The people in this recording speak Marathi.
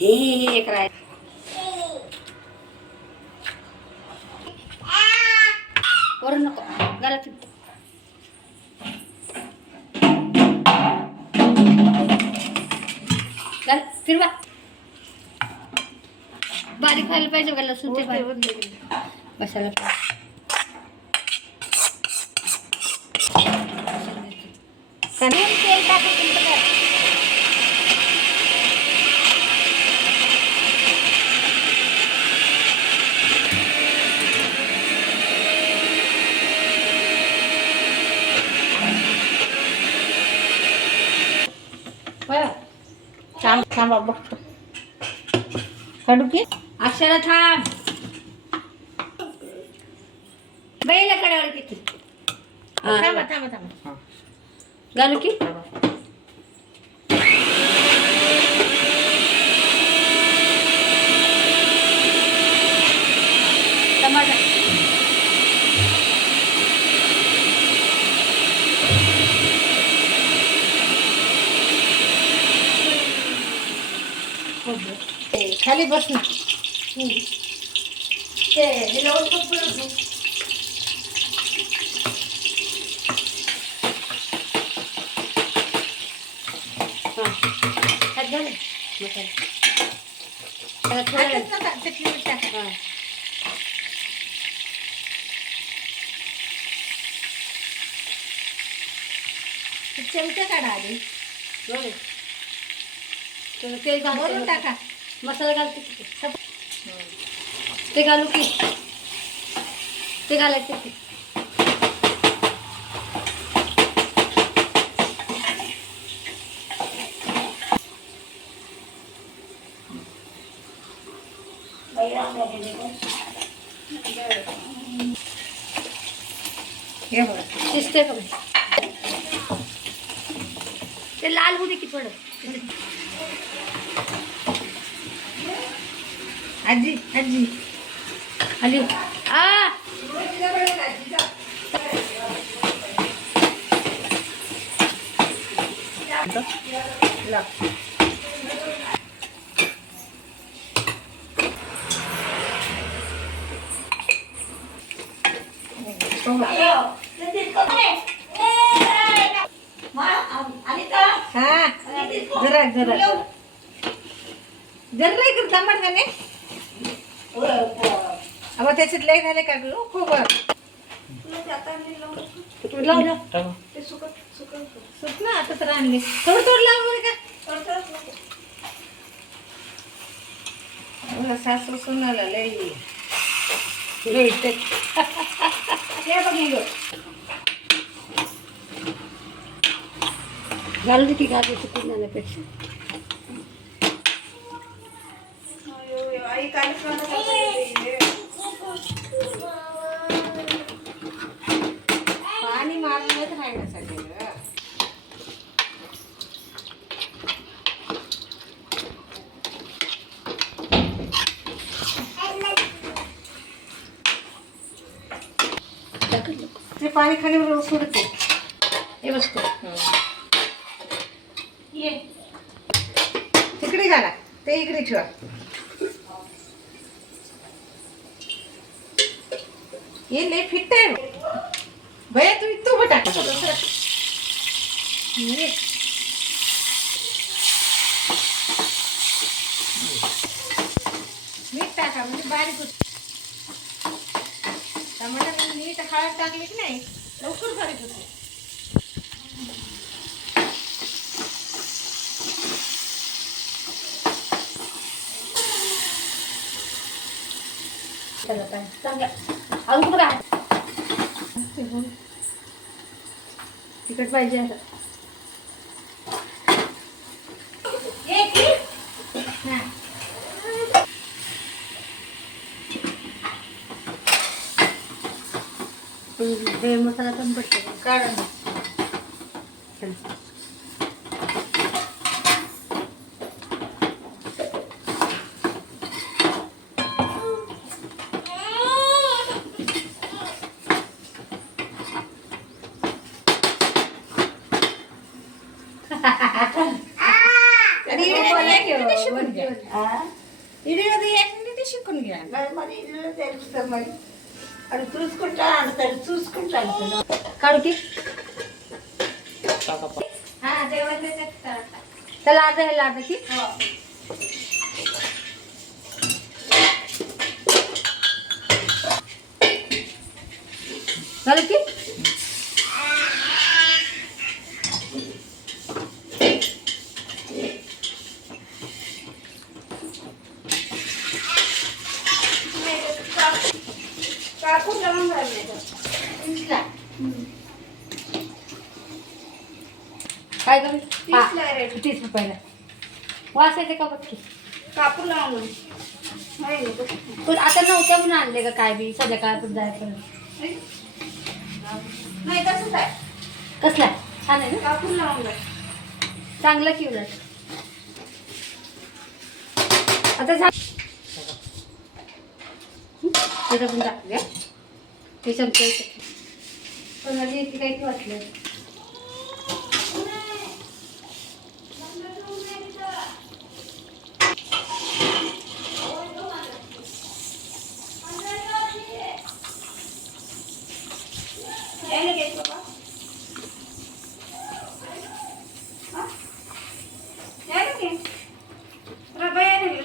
हे कराय वरून नको घरात घाल फिरवा बारीक खायला पाहिजे का लसूण ते मसाला तेल टाकायचं थांब थांबा बघतो काढू की अक्षरा थांब बैला कडावर किती थांबा थांबा थांबा घालू की टमाटा खाली बस ना चमचा काढा आधी तेल घालून टाका मसाला घालते ते घालू की ते घालायचं की शिजते का ते लाल होऊ दे की थोडं आजी आजी आली जरा जरा जरा इकडे दमट झाले अब त्याच्यात लय झाले का गं खूप सुक ना आता तर आणले थोडं थोडं लाव बरं का सासू सुनाला लय घालू की गाडी चुकून जाण्यापेक्षा पाणी मारण्यात राहण्यासाठी ते पाणी खाण्याबरोबर सोडते हे बसतो ये तिकडे घाला ते इकडे ठेवा ये लय फिट आहे भैया तुम्ही तू टाका मीठ टाका म्हणजे बारीक होत टमाटर मीठ हळद टाकली की नाही लवकर बारीक होते चांगला अजून बघा तिखट पाहिजे आता मसाला पण पडतो काढा इडीमध्ये यायचं ते शिकून घ्या. మరి ఇల్లు తెలుస్తుంది మరి అది చూసుకుంటా అంటారు చూసుకుంటా అంటారు काढू की हा जेवण त्याच्यात टाका. त्याला अर्धा ह्याला अर्धा की घालू की कापूर लावून घालायचं. पिसला काय कमी पिसला रे. 30 रुपयाला वास येते का बघ की कापूर लावून नाही नको. पण आता नव्हत्या म्हणून आणले का काय बी संध्याकाळपर्यंत जायपर्यंत नाही तसंच आहे. कसला छान आहे ना कापूर लावून घाल. चांगलं की उलट आता त्याचं पण टाकूया ते चमचे कोणाला येते काय की वाटलं यायला घेत बाबा. हा? यायला घे. रवा यायला घे.